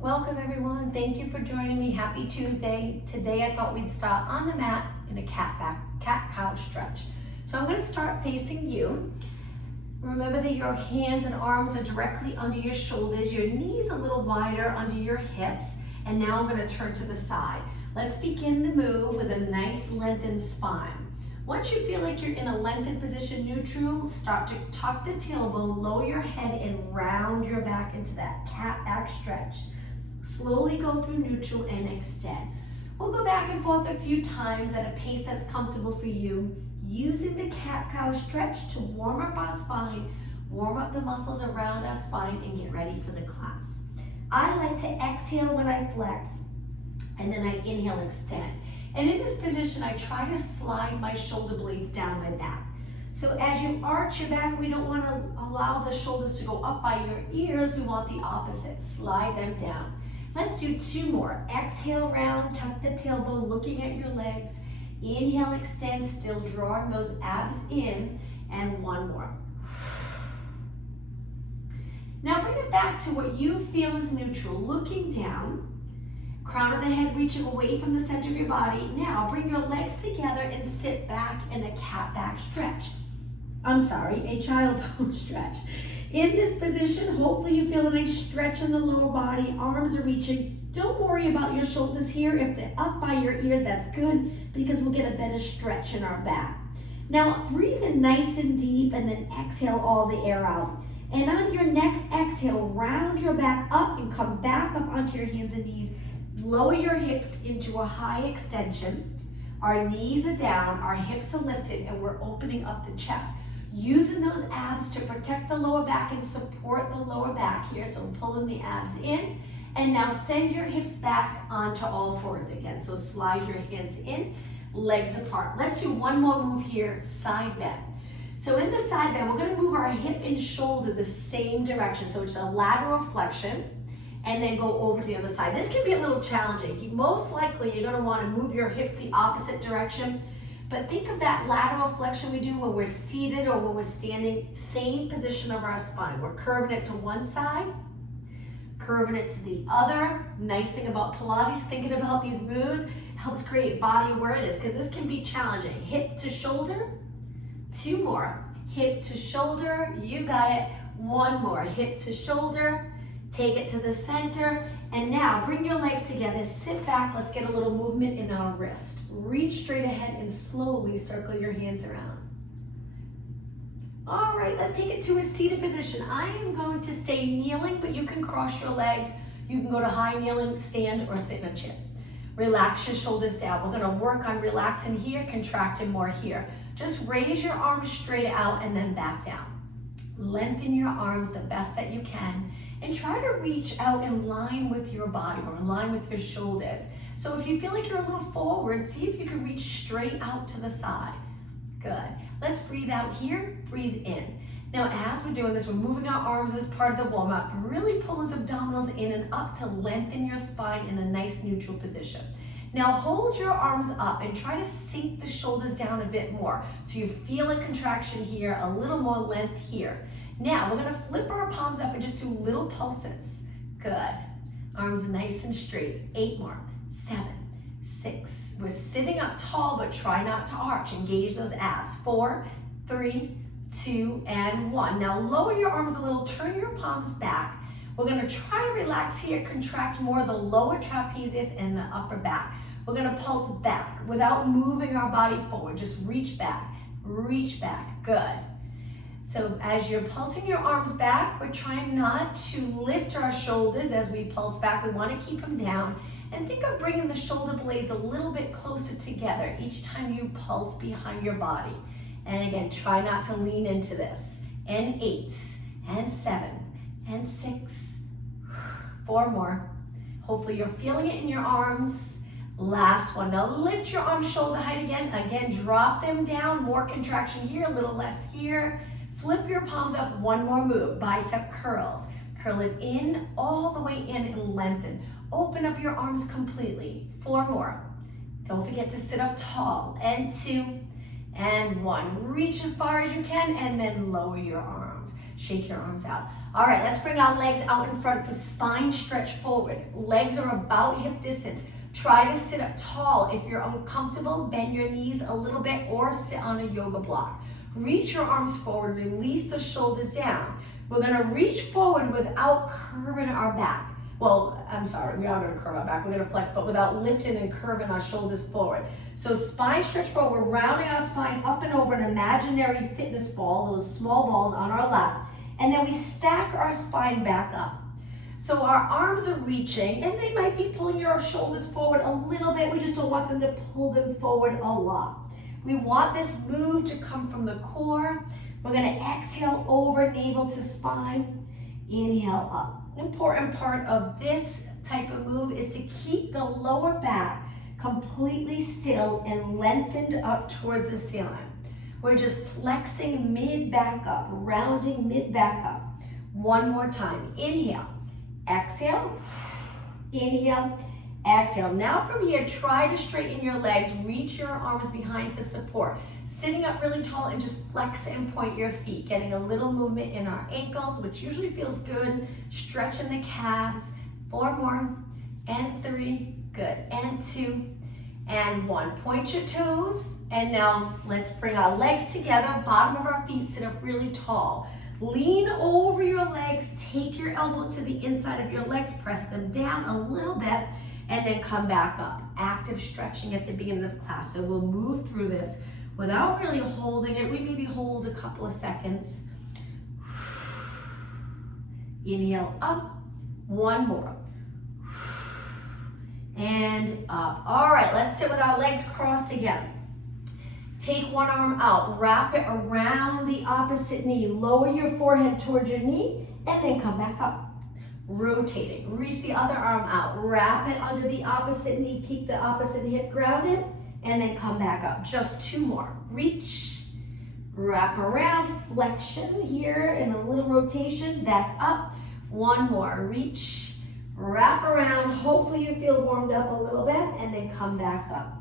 Welcome everyone. Thank you for joining me. Happy Tuesday. Today I thought we'd start on the mat in a cat-cow stretch. So I'm going to start facing you. Remember that your hands and arms are directly under your shoulders, your knees a little wider under your hips, and now I'm going to turn to the side. Let's begin the move with a nice lengthened spine. Once you feel like you're in a lengthened position, neutral, start to tuck the tailbone, lower your head, and round your back into that cat back stretch. Slowly go through neutral and extend. We'll go back and forth a few times at a pace that's comfortable for you, using the cat-cow stretch to warm up our spine, warm up the muscles around our spine, and get ready for the class. I like to exhale when I flex, and then I inhale, extend. And in this position, I try to slide my shoulder blades down my back. So as you arch your back, we don't want to allow the shoulders to go up by your ears. We want the opposite, slide them down. Let's do two more. Exhale, round, tuck the tailbone, looking at your legs. Inhale, extend, still drawing those abs in, and one more. Now bring it back to what you feel is neutral, looking down. Crown of the head reaching away from the center of your body. Now bring your legs together and sit back in a cat back stretch. A child pose stretch. In this position, hopefully you feel a nice stretch in the lower body, arms are reaching. Don't worry about your shoulders here. If they're up by your ears, that's good because we'll get a better stretch in our back. Now breathe in nice and deep and then exhale all the air out. And on your next exhale, round your back up and come back up onto your hands and knees. Lower your hips into a high extension. Our knees are down, our hips are lifted, and we're opening up the chest. Using those abs to protect the lower back and support the lower back here. So pulling the abs in. And now send your hips back onto all fours again. So slide your hands in, legs apart. Let's do one more move here, side bend. So in the side bend, we're going to move our hip and shoulder the same direction. So it's a lateral flexion. And then go over to the other side. This can be a little challenging. Most likely you're gonna wanna move your hips the opposite direction, but think of that lateral flexion we do when we're seated or when we're standing, same position of our spine. We're curving it to one side, curving it to the other. Nice thing about Pilates, thinking about these moves, helps create body awareness because this can be challenging. Hip to shoulder, two more. Hip to shoulder, you got it. One more, hip to shoulder. Take it to the center, and now bring your legs together, sit back, let's get a little movement in our wrist. Reach straight ahead and slowly circle your hands around. All right, let's take it to a seated position. I am going to stay kneeling, but you can cross your legs. You can go to high kneeling, stand, or sit in a chair. Relax your shoulders down. We're gonna work on relaxing here, contracting more here. Just raise your arms straight out and then back down. Lengthen your arms the best that you can. And try to reach out in line with your body or in line with your shoulders. So if you feel like you're a little forward, see if you can reach straight out to the side. Good. Let's breathe out here, breathe in. Now as we're doing this, we're moving our arms as part of the warm-up. Really pull those abdominals in and up to lengthen your spine in a nice neutral position. Now hold your arms up and try to sink the shoulders down a bit more. So you feel a contraction here, a little more length here. Now, we're gonna flip our palms up and just do little pulses. Good. Arms nice and straight. 8 more. 7, 6. We're sitting up tall, but try not to arch. Engage those abs. 4, 3, 2, and 1. Now, lower your arms a little. Turn your palms back. We're gonna try to relax here, contract more of the lower trapezius and the upper back. We're gonna pulse back without moving our body forward. Just reach back. Reach back. Good. So as you're pulsing your arms back, we're trying not to lift our shoulders as we pulse back. We want to keep them down. And think of bringing the shoulder blades a little bit closer together each time you pulse behind your body. And again, try not to lean into this. And 8, and 7, and 6. 4 more. Hopefully you're feeling it in your arms. Last one. Now lift your arms shoulder height again. Again, drop them down. More contraction here, a little less here. Flip your palms up, one more move, bicep curls. Curl it in, all the way in and lengthen. Open up your arms completely. 4 more. Don't forget to sit up tall. And 2, and 1. Reach as far as you can and then lower your arms. Shake your arms out. All right, let's bring our legs out in front for spine stretch forward. Legs are about hip distance. Try to sit up tall. If you're uncomfortable, bend your knees a little bit or sit on a yoga block. Reach your arms forward, release the shoulders down. We're gonna reach forward without curving our back. Well, I'm sorry, we are gonna curve our back, we're gonna flex, but without lifting and curving our shoulders forward. So spine stretch forward, we're rounding our spine up and over an imaginary fitness ball, those small balls on our lap, and then we stack our spine back up. So our arms are reaching, and they might be pulling your shoulders forward a little bit, we just don't want them to pull them forward a lot. We want this move to come from the core. We're gonna exhale over navel to spine, inhale up. Important part of this type of move is to keep the lower back completely still and lengthened up towards the ceiling. We're just flexing mid back up, rounding mid back up. One more time, inhale, exhale, inhale, exhale. Now from here, try to straighten your legs, reach your arms behind for support. Sitting up really tall and just flex and point your feet, getting a little movement in our ankles, which usually feels good. Stretching the calves. 4 more, and 3, good, and 2, and 1. Point your toes, and now let's bring our legs together, bottom of our feet, sit up really tall. Lean over your legs, take your elbows to the inside of your legs, press them down a little bit, and then come back up. Active stretching at the beginning of class. So we'll move through this without really holding it. We maybe hold a couple of seconds. Inhale up, 1 more. And up. All right, let's sit with our legs crossed again. Take one arm out, wrap it around the opposite knee. Lower your forehead towards your knee, and then come back up. Rotating, reach the other arm out, wrap it under the opposite knee, keep the opposite hip grounded, and then come back up. Just 2 more. Reach, wrap around, flexion here, and a little rotation, back up. 1 more. Reach, wrap around. Hopefully you feel warmed up a little bit, and then come back up.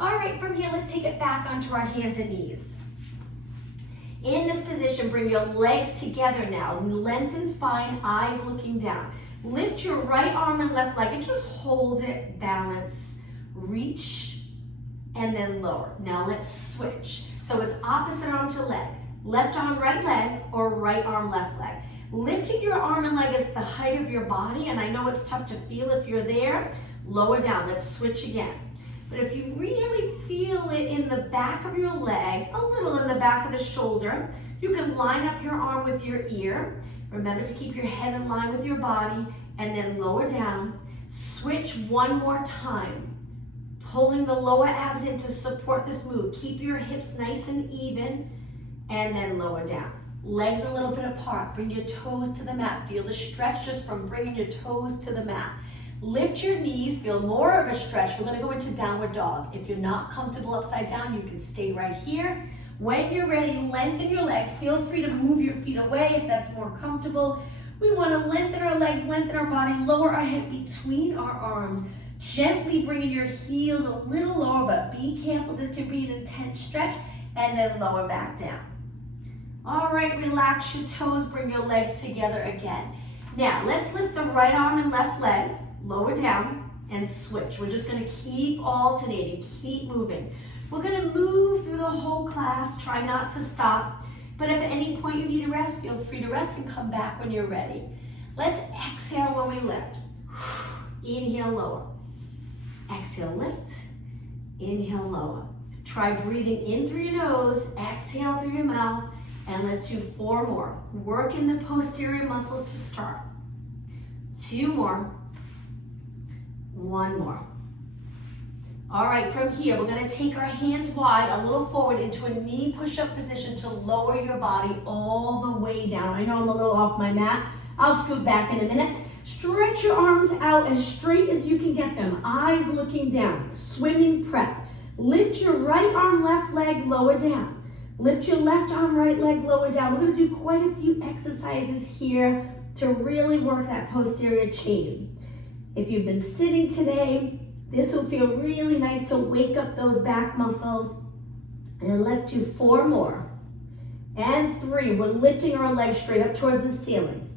All right, from here, let's take it back onto our hands and knees. In this position, bring your legs together now. Lengthen spine, eyes looking down. Lift your right arm and left leg and just hold it, balance, reach, and then lower. Now let's switch. So it's opposite arm to leg. Left arm, right leg, or right arm, left leg. Lifting your arm and leg is the height of your body, and I know it's tough to feel if you're there. Lower down, let's switch again. But if you really feel it in the back of your leg, a little in the back of the shoulder, you can line up your arm with your ear. Remember to keep your head in line with your body, and then lower down. Switch 1 more time. Pulling the lower abs in to support this move. Keep your hips nice and even, and then lower down. Legs a little bit apart. Bring your toes to the mat. Feel the stretch just from bringing your toes to the mat. Lift your knees, feel more of a stretch. We're gonna go into downward dog. If you're not comfortable upside down, you can stay right here. When you're ready, lengthen your legs. Feel free to move your feet away if that's more comfortable. We wanna lengthen our legs, lengthen our body, lower our head between our arms. Gently bringing your heels a little lower, but be careful, this can be an intense stretch, and then lower back down. All right, relax your toes, bring your legs together again. Now, let's lift the right arm and left leg. Lower down and switch. We're just gonna keep alternating, keep moving. We're gonna move through the whole class, try not to stop, but if at any point you need a rest, feel free to rest and come back when you're ready. Let's exhale when we lift. Inhale, lower. Exhale, lift. Inhale, lower. Try breathing in through your nose, exhale through your mouth, and let's do 4 more. Work in the posterior muscles to start. 2 more. 1 more. All right, from here, we're gonna take our hands wide, a little forward into a knee push-up position to lower your body all the way down. I know I'm a little off my mat. I'll scoot back in a minute. Stretch your arms out as straight as you can get them. Eyes looking down, swimming prep. Lift your right arm, left leg, lower down. Lift your left arm, right leg, lower down. We're gonna do quite a few exercises here to really work that posterior chain. If you've been sitting today, this will feel really nice to wake up those back muscles. And let's do 4 more. And 3, we're lifting our legs straight up towards the ceiling.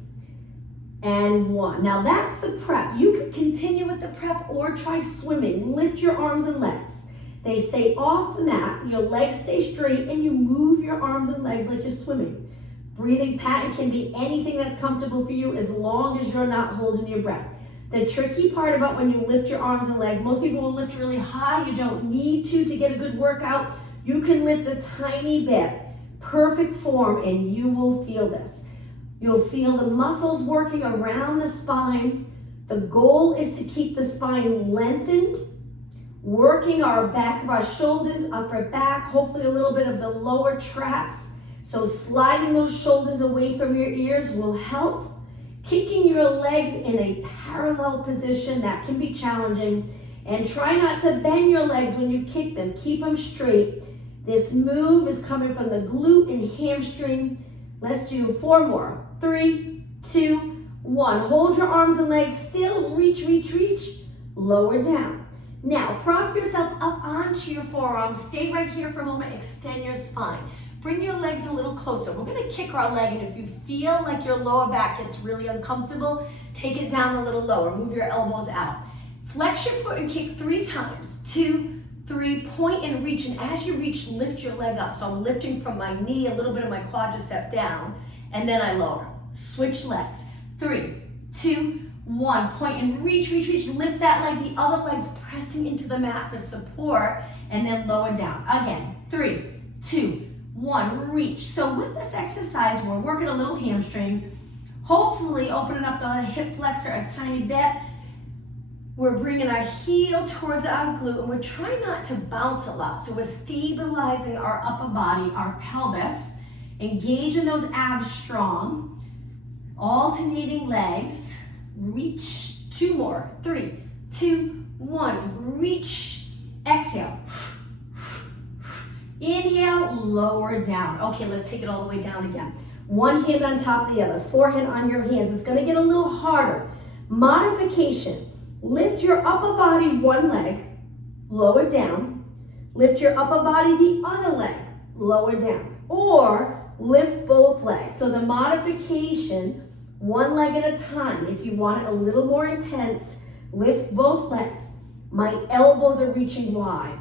and 1. Now that's the prep. You can continue with the prep or try swimming. Lift your arms and legs. They stay off the mat, your legs stay straight, and you move your arms and legs like you're swimming. Breathing pattern can be anything that's comfortable for you as long as you're not holding your breath. The tricky part about when you lift your arms and legs, most people will lift really high. You don't need to get a good workout. You can lift a tiny bit, perfect form, and you will feel this. You'll feel the muscles working around the spine. The goal is to keep the spine lengthened, working our back of our shoulders, upper back, hopefully a little bit of the lower traps. So sliding those shoulders away from your ears will help. Kicking your legs in a parallel position, that can be challenging. And try not to bend your legs when you kick them. Keep them straight. This move is coming from the glute and hamstring. Let's do 4 more. 3, 2, 1. Hold your arms and legs still. Reach, reach, reach. Lower down. Now, prop yourself up onto your forearms. Stay right here for a moment. Extend your spine. Bring your legs a little closer. We're going to kick our leg, and if you feel like your lower back gets really uncomfortable, take it down a little lower. Move your elbows out. Flex your foot and kick 3 times. 2, 3, point and reach, and as you reach, lift your leg up. So I'm lifting from my knee, a little bit of my quadricep down, and then I lower. Switch legs. 3, 2, 1. Point and reach, reach, reach. Lift that leg. The other leg's pressing into the mat for support, and then lower down. Again. 3, 2, 1. Reach. So with this exercise, we're working a little hamstrings, hopefully opening up the hip flexor a tiny bit. We're bringing our heel towards our glute, and we're trying not to bounce a lot. So we're stabilizing our upper body, our pelvis, engaging those abs strong, alternating legs. Reach. 2 more. 3, 2, 1. Reach. Exhale. Inhale, lower down. Okay, let's take it all the way down again. One hand on top of the other, forehand on your hands. It's going to get a little harder. Modification. Lift your upper body one leg, lower down. Lift your upper body the other leg, lower down. Or lift both legs. So the modification, one leg at a time. If you want it a little more intense, lift both legs. My elbows are reaching wide.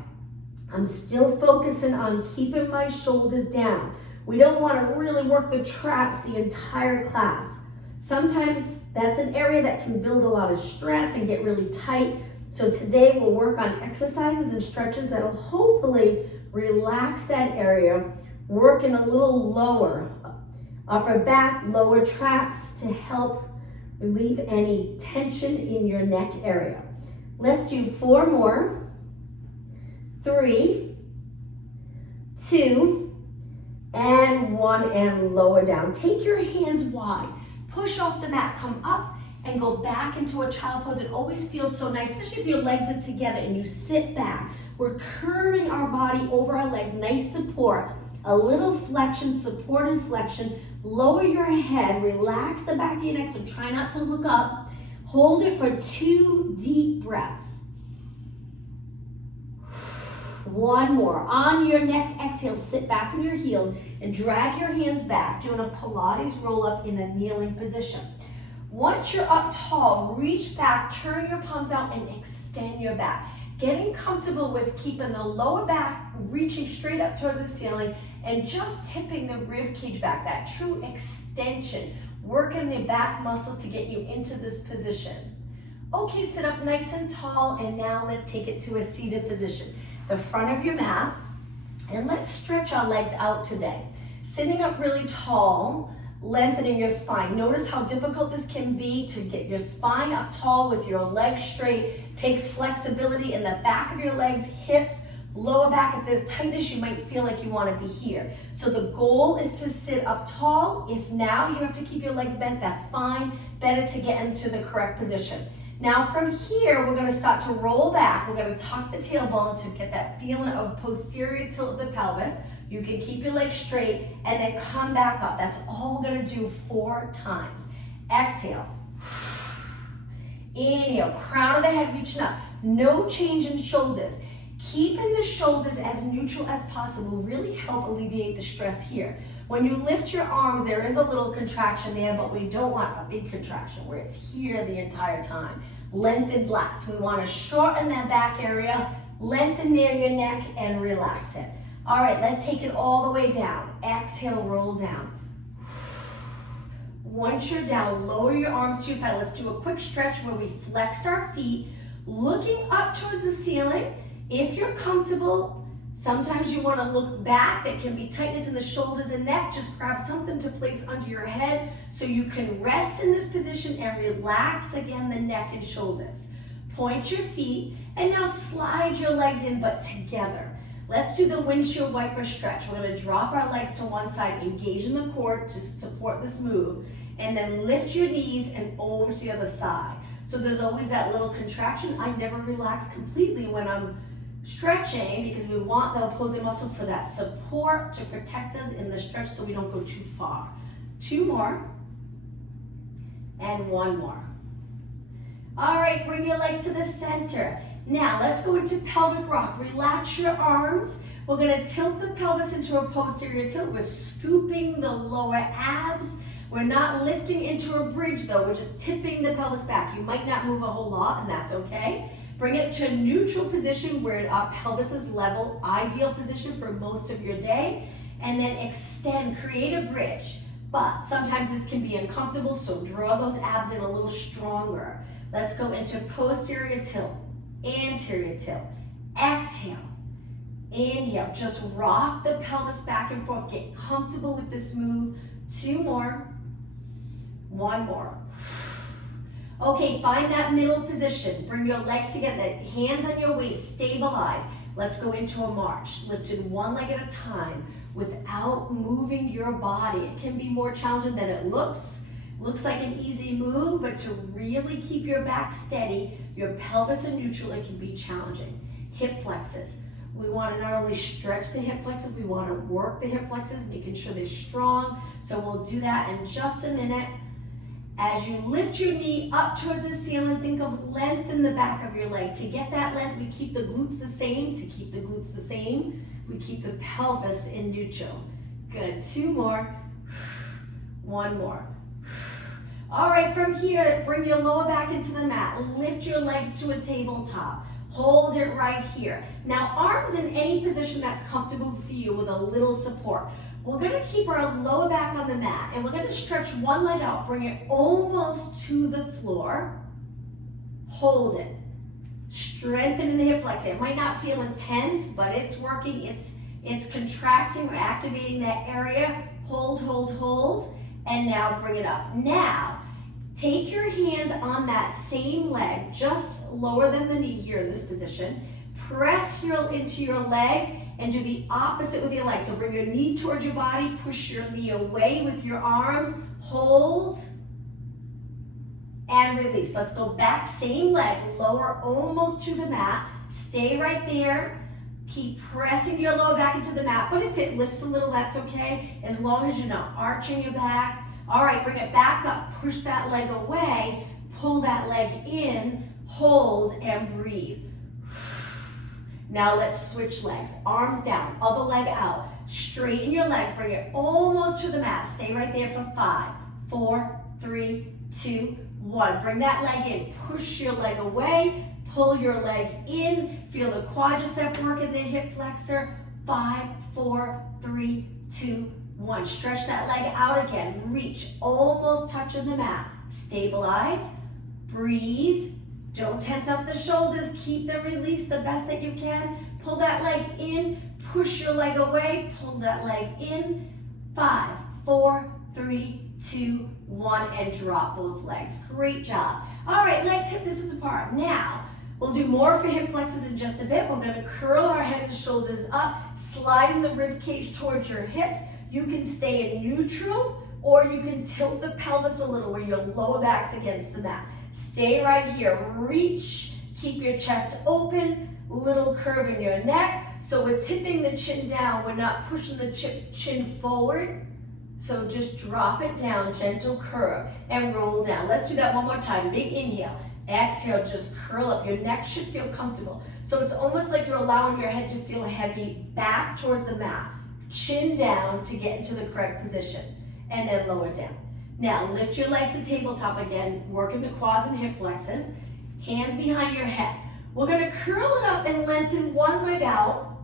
I'm still focusing on keeping my shoulders down. We don't want to really work the traps the entire class. Sometimes that's an area that can build a lot of stress and get really tight. So today we'll work on exercises and stretches that'll hopefully relax that area, working a little lower, upper back, lower traps to help relieve any tension in your neck area. Let's do 4 more. 3, 2, and 1, and lower down. Take your hands wide. Push off the mat, come up and go back into a child pose. It always feels so nice, especially if your legs are together and you sit back. We're curving our body over our legs, nice support, a little flexion, support and flexion. Lower your head, relax the back of your neck, so try not to look up. Hold it for 2 deep breaths. 1 more. On your next exhale, sit back on your heels and drag your hands back, doing a Pilates roll up in a kneeling position. Once you're up tall, reach back, turn your palms out and extend your back. Getting comfortable with keeping the lower back reaching straight up towards the ceiling and just tipping the rib cage back, that true extension, working the back muscles to get you into this position. Okay, sit up nice and tall, and now let's take it to a seated position. The front of your mat, and let's stretch our legs out today. Sitting up really tall, lengthening your spine. Notice how difficult this can be to get your spine up tall with your legs straight. Takes flexibility in the back of your legs, hips, lower back. If there's tightness, you might feel like you want to be here. So the goal is to sit up tall. If now you have to keep your legs bent, that's fine. Better to get into the correct position. Now from here, we're going to start to roll back. We're going to tuck the tailbone to get that feeling of posterior tilt of the pelvis. You can keep your legs straight and then come back up. That's all we're going to do 4 times. Exhale. Inhale, crown of the head reaching up. No change in shoulders. Keeping the shoulders as neutral as possible really help alleviate the stress here. When you lift your arms, there is a little contraction there, but we don't want a big contraction where it's here the entire time. Lengthened lats. We want to shorten that back area, lengthen near your neck, and relax it. All right, let's take it all the way down. Exhale, roll down. Once you're down, lower your arms to your side. Let's do a quick stretch where we flex our feet, looking up towards the ceiling. If you're comfortable, sometimes you want to look back. There can be tightness in the shoulders and neck. Just grab something to place under your head so you can rest in this position and relax again the neck and shoulders. Point your feet and now slide your legs in, but together. Let's do the windshield wiper stretch. We're going to drop our legs to one side, engage in the core to support this move, and then lift your knees and over to the other side. So there's always that little contraction. I never relax completely when I'm stretching because we want the opposing muscle for that support to protect us in the stretch so we don't go too far. 2 more and 1 more. All right, bring your legs to the center. Now let's go into pelvic rock. Relax your arms. We're going to tilt the pelvis into a posterior tilt. We're scooping the lower abs. We're not lifting into a bridge though. We're just tipping the pelvis back. You might not move a whole lot, and that's okay. Bring it to a neutral position where our pelvis is level, ideal position for most of your day. And then extend, create a bridge. But sometimes this can be uncomfortable, so draw those abs in a little stronger. Let's go into posterior tilt, anterior tilt. Exhale, inhale. Just rock the pelvis back and forth. Get comfortable with this move. 2 more, 1 more. Okay, find that middle position. Bring your legs together, hands on your waist, stabilize. Let's go into a march, lifted 1 leg at a time without moving your body. It can be more challenging than it looks. Looks like an easy move, but to really keep your back steady, your pelvis in neutral, it can be challenging. Hip flexes. We want to not only stretch the hip flexors, we want to work the hip flexors, making sure they're strong. So we'll do that in just a minute. As you lift your knee up towards the ceiling, think of length in the back of your leg. To get that length, we keep the glutes the same. To keep the glutes the same, we keep the pelvis in neutral. Good, 2 more, 1 more. All right, from here, bring your lower back into the mat. Lift your legs to a tabletop. Hold it right here. Now, arms in any position that's comfortable for you with a little support. We're going to keep our lower back on the mat, and we're going to stretch one leg out, bring it almost to the floor. Hold it. Strengthening the hip flexor. It might not feel intense, but it's working. It's contracting. We're activating that area. Hold, hold, hold, and now bring it up. Now, take your hands on that same leg, just lower than the knee here in this position. Press into your leg and do the opposite with your leg. So bring your knee towards your body, push your knee away with your arms, hold, and release. Let's go back, same leg, lower almost to the mat. Stay right there. Keep pressing your lower back into the mat, but if it lifts a little, that's okay, as long as you're not arching your back. All right, bring it back up, push that leg away, pull that leg in, hold, and breathe. Now let's switch legs. Arms down, other leg out. Straighten your leg, bring it almost to the mat. Stay right there for 5, 4, 3, 2, 1. Bring that leg in, push your leg away, pull your leg in. Feel the quadricep work in the hip flexor. 5, 4, 3, 2, 1. Stretch that leg out again. Reach, almost touching the mat. Stabilize, breathe. Don't tense up the shoulders. Keep the release the best that you can. Pull that leg in, push your leg away, pull that leg in. 5, 4, 3, 2, 1, and drop both legs. Great job. All right, legs hip distance apart. Now, we'll do more for hip flexors in just a bit. We're going to curl our head and shoulders up, sliding the rib cage towards your hips. You can stay in neutral, or you can tilt the pelvis a little where your lower back's against the mat. Stay right here. Reach. Keep your chest open. Little curve in your neck. So we're tipping the chin down. We're not pushing the chin forward. So just drop it down. Gentle curve. And roll down. Let's do that one more time. Big inhale. Exhale. Just curl up. Your neck should feel comfortable. So it's almost like you're allowing your head to feel heavy back towards the mat. chin down to get into the correct position, and then lower down. Now lift your legs to tabletop again, working the quads and hip flexors, hands behind your head. We're gonna curl it up and lengthen one leg out,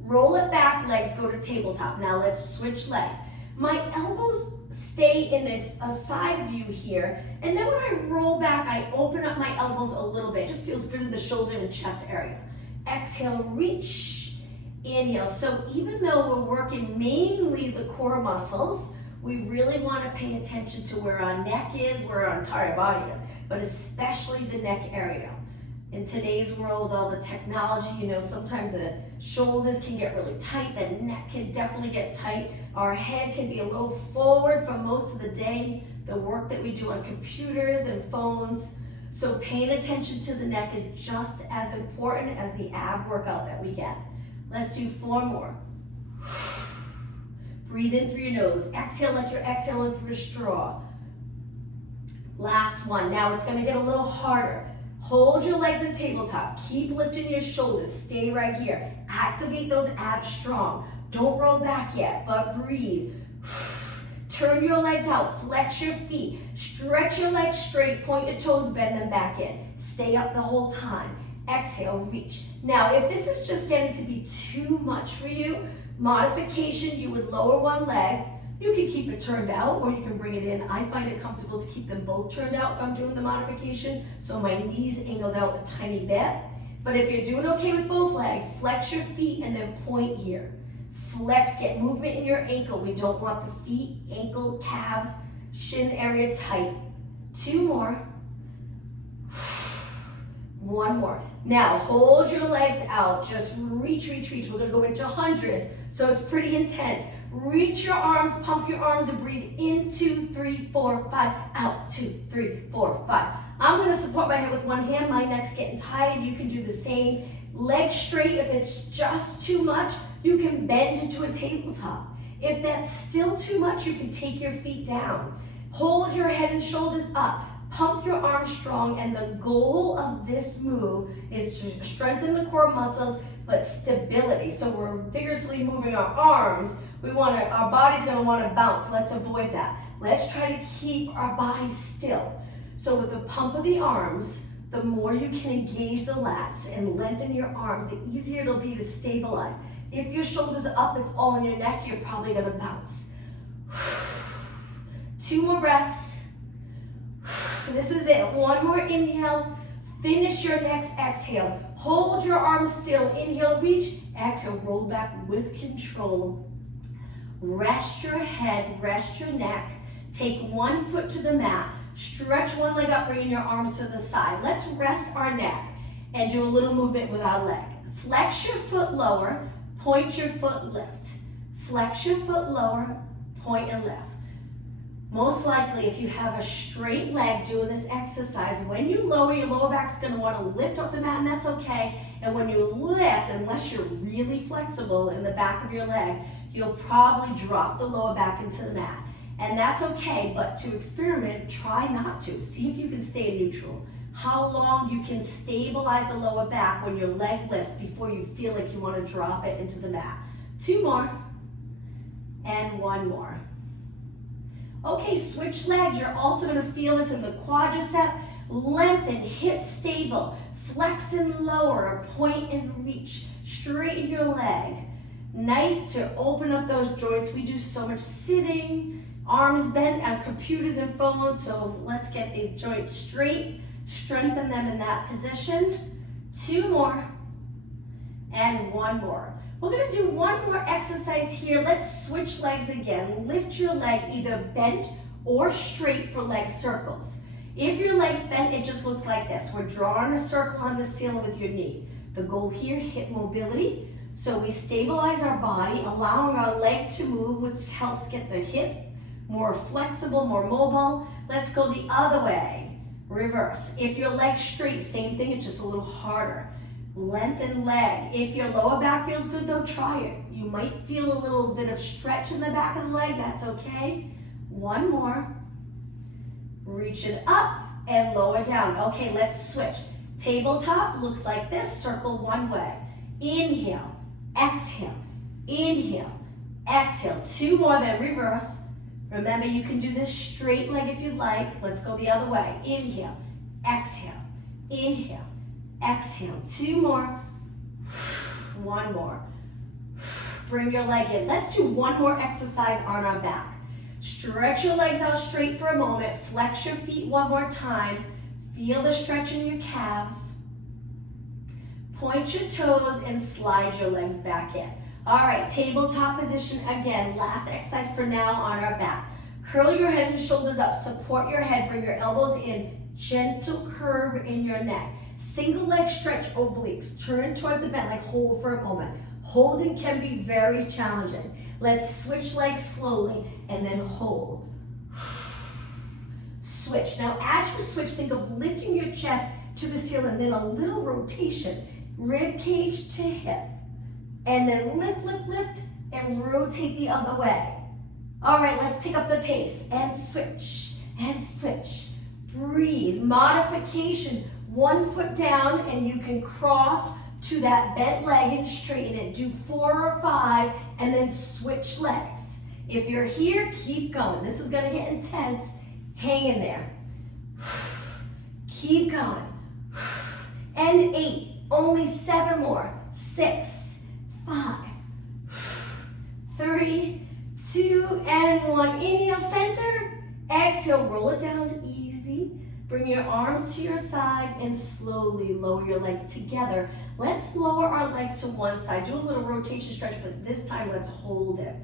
roll it back, legs go to tabletop. Now let's switch legs. My elbows stay in a side view here, and then when I roll back, I open up my elbows a little bit. It just feels good in the shoulder and chest area. Exhale, reach, inhale. So even though we're working mainly the core muscles, we really want to pay attention to where our neck is, where our entire body is, but especially the neck area. In today's world, with all the technology, you know, sometimes the shoulders can get really tight, the neck can definitely get tight, our head can be a little forward for most of the day, the work that we do on computers and phones. So paying attention to the neck is just as important as the ab workout that we get. Let's do 4 more. Breathe in through your nose. Exhale like you're exhaling through a straw. Last one. Now it's gonna get a little harder. Hold your legs at tabletop. Keep lifting your shoulders. Stay right here. Activate those abs strong. Don't roll back yet, but breathe. Turn your legs out. Flex your feet. Stretch your legs straight. Point your toes, bend them back in. Stay up the whole time. Exhale, reach. Now, if this is just getting to be too much for you, modification, you would lower one leg. You can keep it turned out or you can bring it in. I find it comfortable to keep them both turned out if I'm doing the modification, so my knees angled out a tiny bit. But if you're doing okay with both legs, flex your feet and then point here. Flex, get movement in your ankle. We don't want the feet, ankle, calves, shin area tight. 2 more. 1 more. Now hold your legs out. Just reach, reach, reach. We're gonna go into hundreds, so it's pretty intense. Reach your arms, pump your arms, and breathe in. 2, 3, 4, 5. Out. 2, 3, 4, 5. I'm gonna support my head with one hand. My neck's getting tired. You can do the same. Legs straight. If it's just too much, you can bend into a tabletop. If that's still too much, you can take your feet down. Hold your head and shoulders up. Pump your arms strong, and the goal of this move is to strengthen the core muscles, but stability. So we're vigorously moving our arms. Our body's gonna wanna bounce. Let's avoid that. Let's try to keep our bodies still. So with the pump of the arms, the more you can engage the lats and lengthen your arms, the easier it'll be to stabilize. If your shoulders are up, it's all in your neck, you're probably gonna bounce. 2 more breaths. This is it. 1 more inhale. Finish your next exhale. Hold your arms still. Inhale, reach. Exhale, roll back with control. Rest your head, rest your neck. Take 1 foot to the mat. Stretch one leg up, bringing your arms to the side. Let's rest our neck and do a little movement with our leg. Flex your foot lower, point your foot, lift. Flex your foot lower, point and lift. Most likely, if you have a straight leg doing this exercise, when you lower, your lower back's gonna wanna lift off the mat, and that's okay. And when you lift, unless you're really flexible in the back of your leg, you'll probably drop the lower back into the mat. And that's okay, but to experiment, try not to. See if you can stay neutral. How long you can stabilize the lower back when your leg lifts before you feel like you wanna drop it into the mat. 2 more, and 1 more. Okay, switch legs. You're also gonna feel this in the quadricep. Lengthen, hips stable. Flex and lower, point and reach. Straighten your leg. Nice to open up those joints. We do so much sitting, arms bent on computers and phones, so let's get these joints straight. Strengthen them in that position. 2 more, and 1 more. We're gonna do 1 more exercise here. Let's switch legs again. Lift your leg either bent or straight for leg circles. If your leg's bent, it just looks like this. We're drawing a circle on the ceiling with your knee. The goal here, hip mobility. So we stabilize our body, allowing our leg to move, which helps get the hip more flexible, more mobile. Let's go the other way. Reverse. If your leg's straight, same thing, it's just a little harder. Lengthen leg. If your lower back feels good though, try it. You might feel a little bit of stretch in the back of the leg, that's okay. 1 more. Reach it up and lower down. Okay, let's switch. Tabletop looks like this, circle one way. Inhale, exhale, inhale, exhale. 2 more, then reverse. Remember, you can do this straight leg if you'd like. Let's go the other way. Inhale, exhale, inhale, exhale. 2 more, 1 more. Bring your leg in. Let's do 1 more exercise on our back. Stretch your legs out straight for a moment. Flex your feet 1 more time. Feel the stretch in your calves. Point your toes and slide your legs back in. All right, tabletop position again. Last exercise for now on our back. Curl your head and shoulders up. Support your head. Bring your elbows in. Gentle curve in your neck. Single leg stretch obliques. Turn towards the bend, like hold for a moment. Holding can be very challenging. Let's switch legs slowly and then hold. Switch. Now as you switch, think of lifting your chest to the ceiling, then a little rotation. Rib cage to hip. And then lift, lift, lift, and rotate the other way. All right, let's pick up the pace and switch, and switch. Breathe. Modification. 1 foot down, and you can cross to that bent leg and straighten it. Do 4 or 5, and then switch legs. If you're here, keep going. This is gonna get intense. Hang in there. Keep going. And 8. Only 7 more. 6, 5, 3, 2, and 1. Inhale, center. Exhale, roll it down easy. Bring your arms to your side and slowly lower your legs together. Let's lower our legs to one side. Do a little rotation stretch, but this time let's hold it.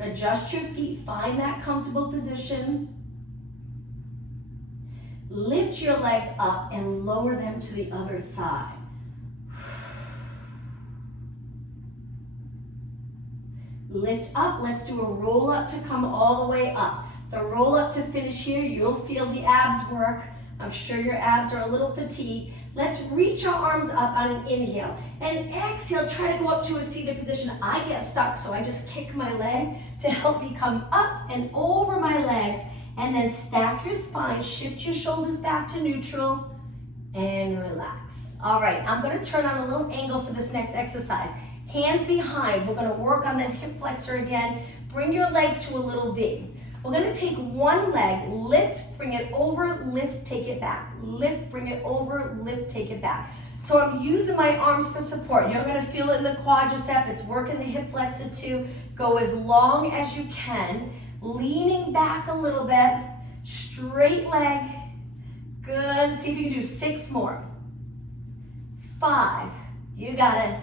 Adjust your feet. Find that comfortable position. Lift your legs up and lower them to the other side. Lift up. Let's do a roll up to come all the way up. The roll up to finish here, you'll feel the abs work. I'm sure your abs are a little fatigued. Let's reach our arms up on an inhale. And exhale, try to go up to a seated position. I get stuck, so I just kick my leg to help me come up and over my legs. And then stack your spine, shift your shoulders back to neutral, and relax. All right, I'm gonna turn on a little angle for this next exercise. Hands behind, we're gonna work on that hip flexor again. Bring your legs to a little V. We're gonna take one leg, lift, bring it over, lift, take it back. Lift, bring it over, lift, take it back. So I'm using my arms for support. You're gonna feel it in the quadricep. It's working the hip flexor too. Go as long as you can. Leaning back a little bit. Straight leg. Good. See if you can do 6 more. 5. You got it.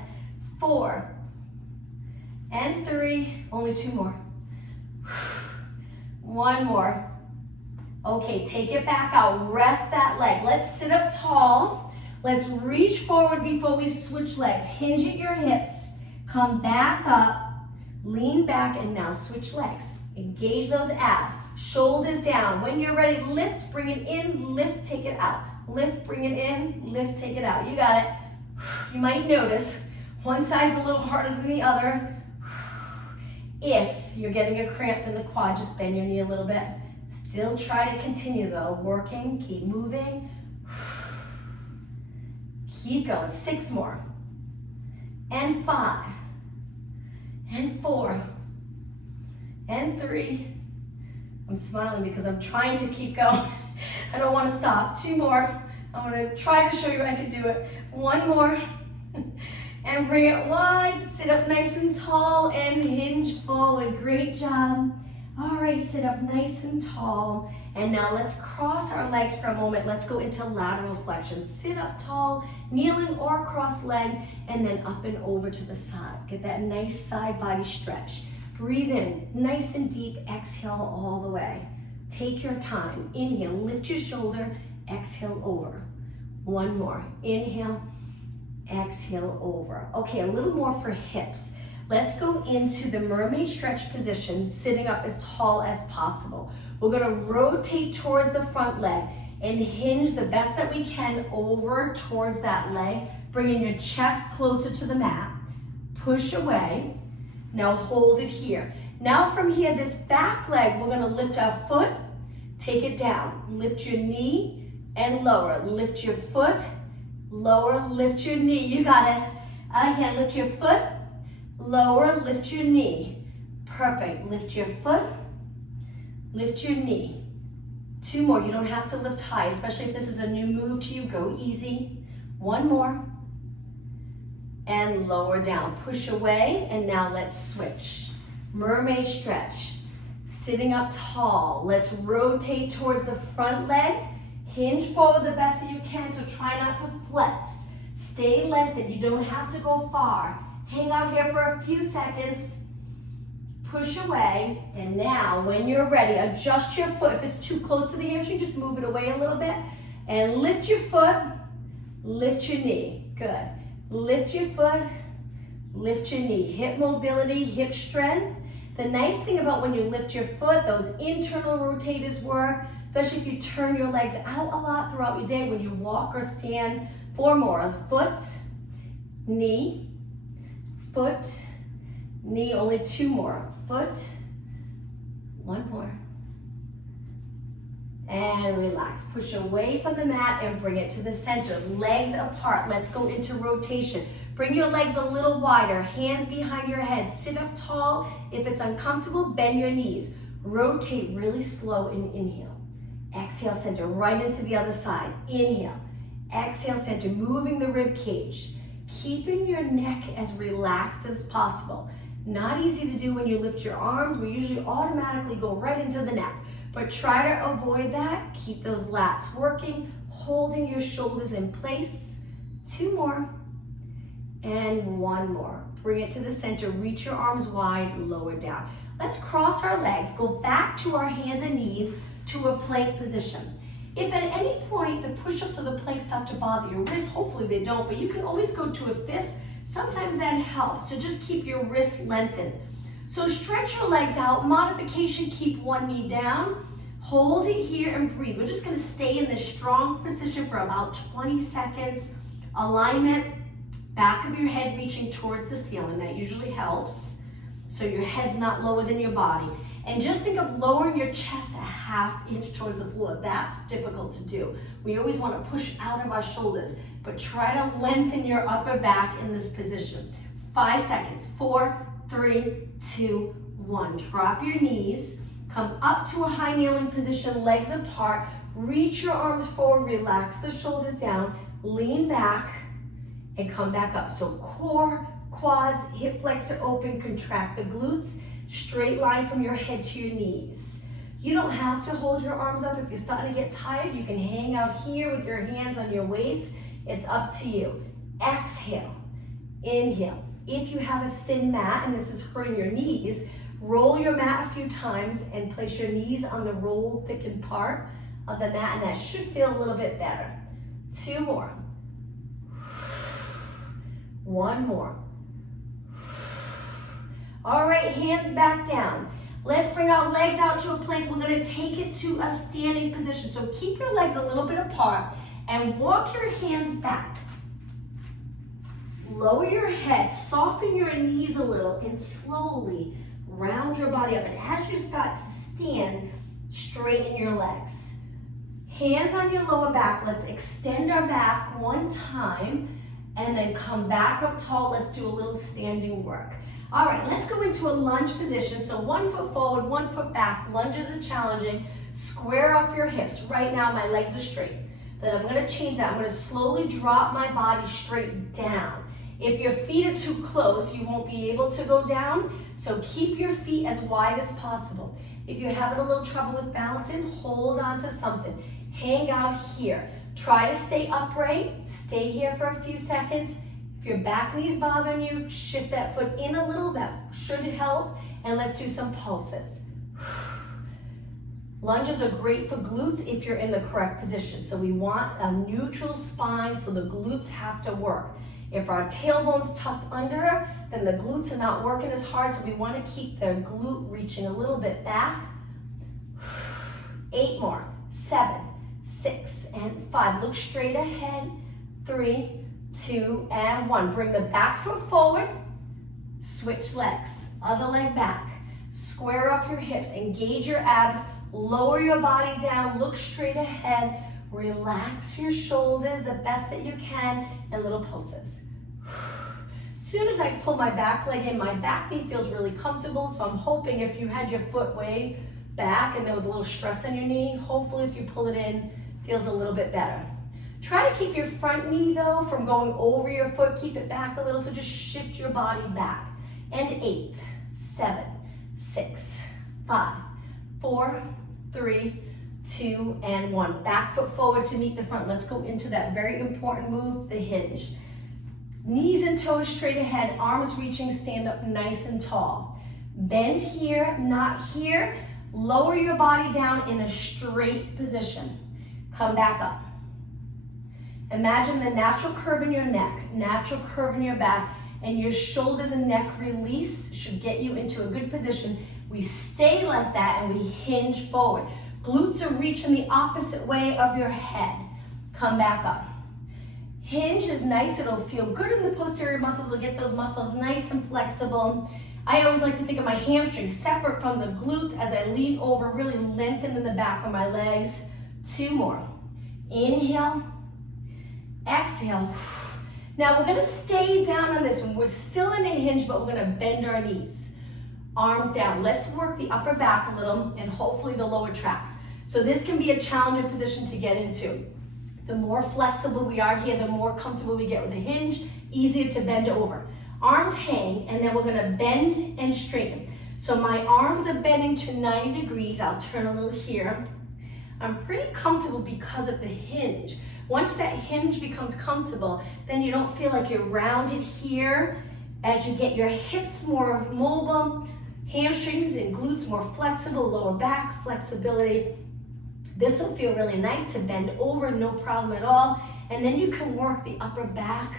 4. And 3. Only 2 more. 1 more. Okay, take it back out. Rest that leg. Let's sit up tall. Let's reach forward before we switch legs. Hinge at your hips. Come back up. Lean back and now switch legs. Engage those abs. Shoulders down. When you're ready, lift, bring it in, lift, take it out. Lift, bring it in, lift, take it out. You got it. You might notice one side's a little harder than the other. If you're getting a cramp in the quad, just bend your knee a little bit. Still try to continue though. Working, keep moving. Keep going. 6 more. And 5. And 4. And 3. I'm smiling because I'm trying to keep going. I don't want to stop. 2 more. I'm going to try to show you I can do it. 1 more. And bring it wide. Sit up nice and tall and hinge forward. Great job. All right, sit up nice and tall. And now let's cross our legs for a moment. Let's go into lateral flexion. Sit up tall, kneeling or cross leg, and then up and over to the side. Get that nice side body stretch. Breathe in, nice and deep. Exhale all the way. Take your time. Inhale, lift your shoulder. Exhale over. 1 more. Inhale, exhale over. Okay, a little more for hips. Let's go into the mermaid stretch position, sitting up as tall as possible. We're gonna rotate towards the front leg and hinge the best that we can over towards that leg, bringing your chest closer to the mat. Push away. Now hold it here. Now from here, this back leg, we're gonna lift our foot, take it down. Lift your knee and lower. Lift your foot, lower, lift your knee. You got it. Again, lift your foot, lower, lift your knee. Perfect, lift your foot, lift your knee. 2 more, you don't have to lift high, especially if this is a new move to you, go easy. 1 more, and lower down. Push away, and now let's switch. Mermaid stretch, sitting up tall. Let's rotate towards the front leg. Hinge forward the best that you can, so try not to flex. Stay lengthened, you don't have to go far. Hang out here for a few seconds. Push away, and now when you're ready, adjust your foot. If it's too close to the hamstring, just move it away a little bit. And lift your foot, lift your knee. Good. Lift your foot, lift your knee. Hip mobility, hip strength. The nice thing about when you lift your foot, those internal rotators work, especially if you turn your legs out a lot throughout your day when you walk or stand. 4 more, foot, knee, foot, knee, only 2 more, foot, 1 more. And relax, push away from the mat and bring it to the center. Legs apart, let's go into rotation. Bring your legs a little wider, hands behind your head, sit up tall. If it's uncomfortable, bend your knees. Rotate really slow and inhale. Exhale, center, right into the other side. Inhale, exhale, center, moving the rib cage. Keeping your neck as relaxed as possible. Not easy to do when you lift your arms. We usually automatically go right into the neck. But try to avoid that. Keep those lats working, holding your shoulders in place. 2 more. And 1 more. Bring it to the center. Reach your arms wide, lower down. Let's cross our legs. Go back to our hands and knees to a plank position. If at any point the push-ups or the planks start to bother your wrists, hopefully they don't, but you can always go to a fist. Sometimes that helps to just keep your wrists lengthened. So stretch your legs out. Modification, keep 1 knee down. Hold it here and breathe. We're just gonna stay in this strong position for about 20 seconds. Alignment, back of your head reaching towards the ceiling. That usually helps. So your head's not lower than your body. And just think of lowering your chest a ½ inch towards the floor. That's difficult to do. We always want to push out of our shoulders, but try to lengthen your upper back in this position. 5 seconds. 4, 3, 2, 1. Drop your knees. Come up to a high kneeling position, legs apart. Reach your arms forward, relax the shoulders down, lean back, and come back up. So core, quads, hip flexor open, contract the glutes. Straight line from your head to your knees. You don't have to hold your arms up. If you're starting to get tired, you can hang out here with your hands on your waist. It's up to you. Exhale, inhale. If you have a thin mat and this is hurting your knees, roll your mat a few times and place your knees on the roll thickened part of the mat, and that should feel a little bit better. 2 more. 1 more. All right, hands back down. Let's bring our legs out to a plank. We're gonna take it to a standing position. So keep your legs a little bit apart and walk your hands back. Lower your head, soften your knees a little, and slowly round your body up. And as you start to stand, straighten your legs. Hands on your lower back. Let's extend our back 1 time and then come back up tall. Let's do a little standing work. All right, let's go into a lunge position. So 1 foot forward, 1 foot back. Lunges are challenging. Square off your hips. Right now, my legs are straight. Then I'm gonna change that. I'm gonna slowly drop my body straight down. If your feet are too close, you won't be able to go down. So keep your feet as wide as possible. If you're having a little trouble with balancing, hold on to something. Hang out here. Try to stay upright. Stay here for a few seconds. If your back knee's bothering you, shift that foot in a little, that should help. And let's do some pulses. Lunges are great for glutes if you're in the correct position. So we want a neutral spine so the glutes have to work. If our tailbone's tucked under, then the glutes are not working as hard, so we want to keep the glute reaching a little bit back. 8 more, 7, 6, and 5. Look straight ahead. 3, 2, and 1. Bring the back foot forward. Switch legs. Other leg back. Square off your hips. Engage your abs. Lower your body down. Look straight ahead. Relax your shoulders the best that you can. And little pulses. soon as I pull my back leg in, my back knee feels really comfortable. So I'm hoping if you had your foot way back and there was a little stress on your knee, hopefully if you pull it in, feels a little bit better. Try to keep your front knee though from going over your foot. Keep it back a little, so just shift your body back. And 8, 7, 6, 5, 4, 3, 2, and 1. Back foot forward to meet the front. Let's go into that very important move, the hinge. Knees and toes straight ahead, arms reaching, stand up nice and tall. Bend here, not here. Lower your body down in a straight position. Come back up. Imagine the natural curve in your neck, natural curve in your back, and your shoulders and neck release should get you into a good position. We stay like that and we hinge forward. Glutes are reaching the opposite way of your head. Come back up. Hinge is nice, it'll feel good in the posterior muscles, it'll get those muscles nice and flexible. I always like to think of my hamstrings separate from the glutes as I lean over, really lengthen in the back of my legs. 2 more. Inhale, exhale. Now we're gonna stay down on this one. We're still in a hinge, but we're gonna bend our knees. Arms down. Let's work the upper back a little and hopefully the lower traps. So this can be a challenging position to get into. The more flexible we are here, the more comfortable we get with the hinge, easier to bend over. Arms hang, and then we're gonna bend and straighten. So my arms are bending to 90 degrees. I'll turn a little here. I'm pretty comfortable because of the hinge. Once that hinge becomes comfortable, then you don't feel like you're rounded here. As you get your hips more mobile, hamstrings and glutes more flexible, lower back flexibility. This will feel really nice to bend over, no problem at all. And then you can work the upper back.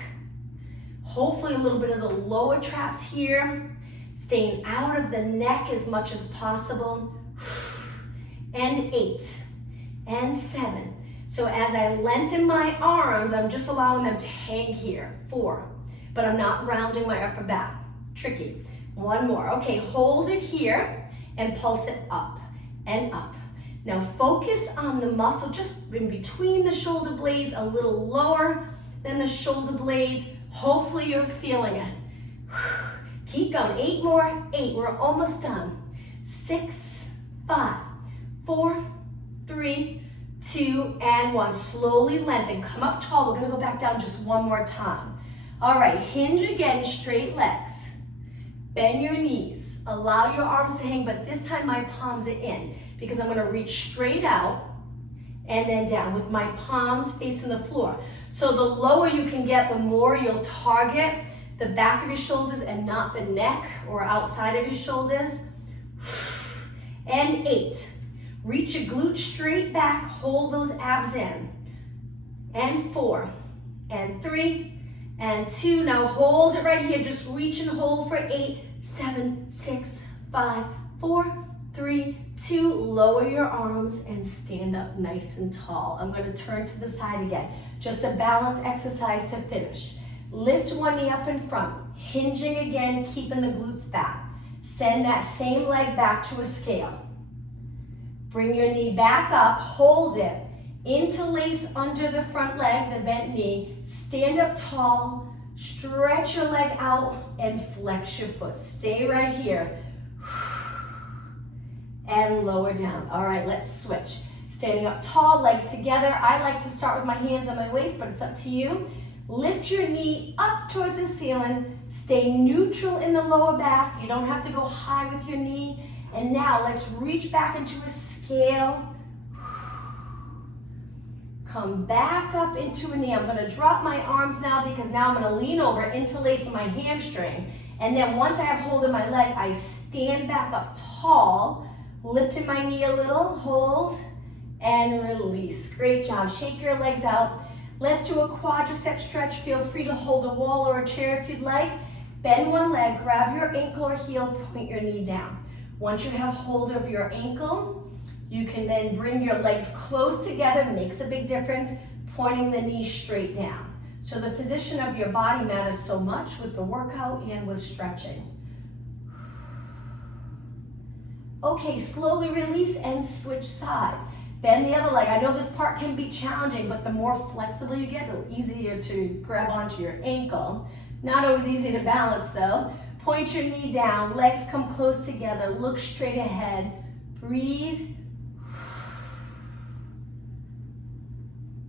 Hopefully a little bit of the lower traps here. Staying out of the neck as much as possible. And 8, and 7. So as I lengthen my arms, I'm just allowing them to hang here. 4, but I'm not rounding my upper back. Tricky. 1 more. Okay, hold it here and pulse it up and up. Now focus on the muscle just in between the shoulder blades, a little lower than the shoulder blades. Hopefully you're feeling it. Keep going. 8 more. 8. We're almost done. 6, 5, 4, 3, 2, and 1. Slowly lengthen. Come up tall. We're going to go back down just 1 more time. All right. Hinge again. Straight legs. Bend your knees. Allow your arms to hang, but this time my palms are in because I'm going to reach straight out and then down with my palms facing the floor. So the lower you can get, the more you'll target the back of your shoulders and not the neck or outside of your shoulders. And 8. Reach your glute straight back, hold those abs in. And 4, and 3, and 2. Now hold it right here, just reach and hold for 8, 7, 6, 5, 4, 3, 2. Lower your arms and stand up nice and tall. I'm going to turn to the side again. Just a balance exercise to finish. Lift one knee up in front, hinging again, keeping the glutes back. Send that same leg back to a scale. Bring your knee back up, hold it, interlace under the front leg, the bent knee, stand up tall, stretch your leg out, and flex your foot. Stay right here. And lower down. All right, let's switch. Standing up tall, legs together. I like to start with my hands on my waist, but it's up to you. Lift your knee up towards the ceiling. Stay neutral in the lower back. You don't have to go high with your knee. And now let's reach back into a scale. Come back up into a knee. I'm going to drop my arms now because now I'm going to lean over, interlace my hamstring. And then once I have hold of my leg, I stand back up tall, lifting my knee a little, hold, and release. Great job. Shake your legs out. Let's do a quadricep stretch. Feel free to hold a wall or a chair if you'd like. Bend one leg, grab your ankle or heel, point your knee down. Once you have hold of your ankle, you can then bring your legs close together, makes a big difference, pointing the knee straight down. So the position of your body matters so much with the workout and with stretching. Okay, slowly release and switch sides. Bend the other leg. I know this part can be challenging, but the more flexible you get, the easier to grab onto your ankle. Not always easy to balance though. Point your knee down, legs come close together, look straight ahead. Breathe.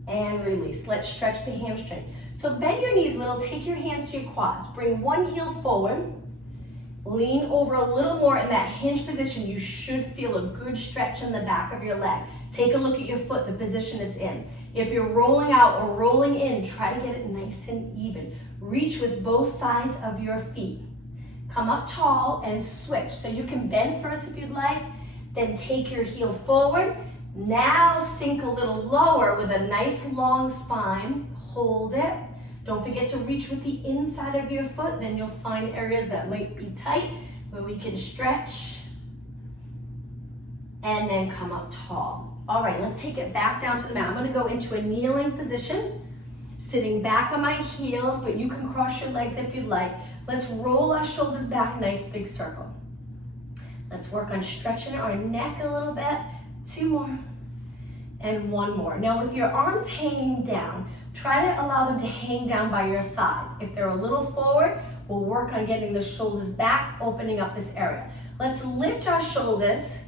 And release. Let's stretch the hamstring. So bend your knees a little, take your hands to your quads. Bring one heel forward. Lean over a little more in that hinge position. You should feel a good stretch in the back of your leg. Take a look at your foot, the position it's in. If you're rolling out or rolling in, try to get it nice and even. Reach with both sides of your feet. Come up tall and switch. So you can bend first if you'd like, then take your heel forward. Now sink a little lower with a nice long spine. Hold it. Don't forget to reach with the inside of your foot, then you'll find areas that might be tight where we can stretch. And then come up tall. All right, let's take it back down to the mat. I'm gonna go into a kneeling position, sitting back on my heels, but you can cross your legs if you'd like. Let's roll our shoulders back, nice big circle. Let's work on stretching our neck a little bit. 2 more, and 1 more. Now with your arms hanging down, try to allow them to hang down by your sides. If they're a little forward, we'll work on getting the shoulders back, opening up this area. Let's lift our shoulders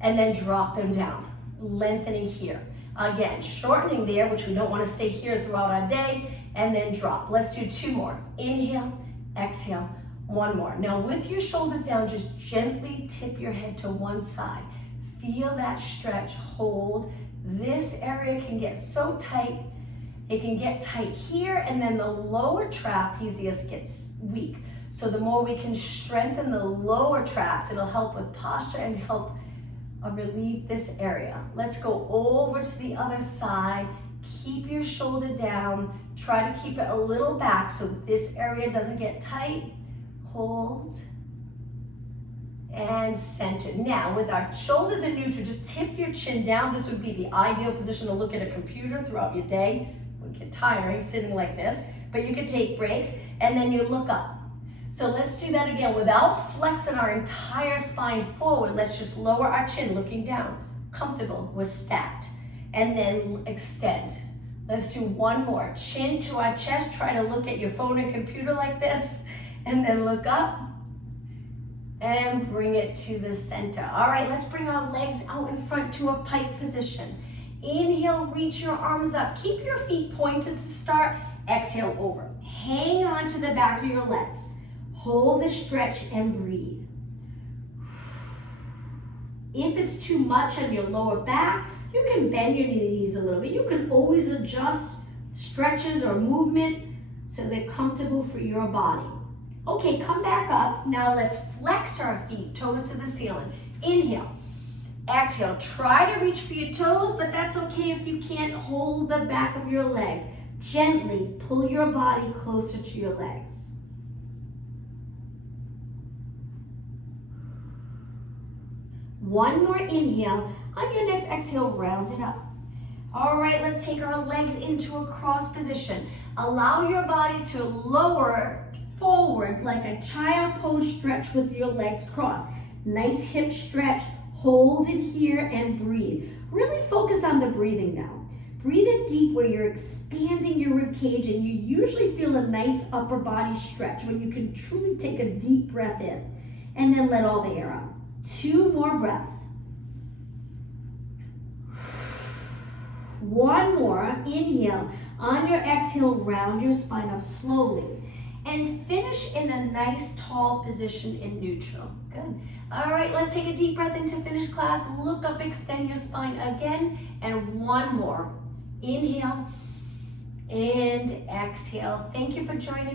and then drop them down, lengthening here. Again, shortening there, which we don't want to stay here throughout our day, and then drop. Let's do 2 more. Inhale, exhale, 1 more. Now with your shoulders down, just gently tip your head to one side. Feel that stretch, hold. This area can get so tight. It can get tight here, and then the lower trapezius gets weak. So the more we can strengthen the lower traps, it'll help with posture and help relieve this area. Let's go over to the other side. Keep your shoulder down. Try to keep it a little back so this area doesn't get tight. Hold. And center. Now, with our shoulders in neutral, just tip your chin down. This would be the ideal position to look at a computer throughout your day. It would get tiring sitting like this, but you can take breaks, and then you look up. So let's do that again. Without flexing our entire spine forward, let's just lower our chin, looking down. Comfortable, we're stacked. And then extend. Let's do 1 more. Chin to our chest. Try to look at your phone and computer like this, and then look up. And bring it to the center. All right, let's bring our legs out in front to a pike position. Inhale, reach your arms up. Keep your feet pointed to start. Exhale over. Hang on to the back of your legs. Hold the stretch and breathe. If it's too much on your lower back, you can bend your knees a little bit. You can always adjust stretches or movement so they're comfortable for your body. Okay, come back up. Now let's flex our feet, toes to the ceiling. Inhale, exhale. Try to reach for your toes, but that's okay if you can't. Hold the back of your legs. Gently pull your body closer to your legs. One more inhale. On your next exhale, round it up. All right, let's take our legs into a cross position. Allow your body to lower forward like a child pose stretch with your legs crossed. Nice hip stretch. Hold it here and breathe. Really focus on the breathing now. Breathe in deep where you're expanding your rib cage, and you usually feel a nice upper body stretch when you can truly take a deep breath in and then let all the air out. 2 more breaths. 1 more. Inhale. On your exhale, round your spine up slowly. And finish in a nice tall position in neutral. Good. All right, let's take a deep breath in to finish class. Look up, extend your spine again, and 1 more. Inhale and exhale. Thank you for joining.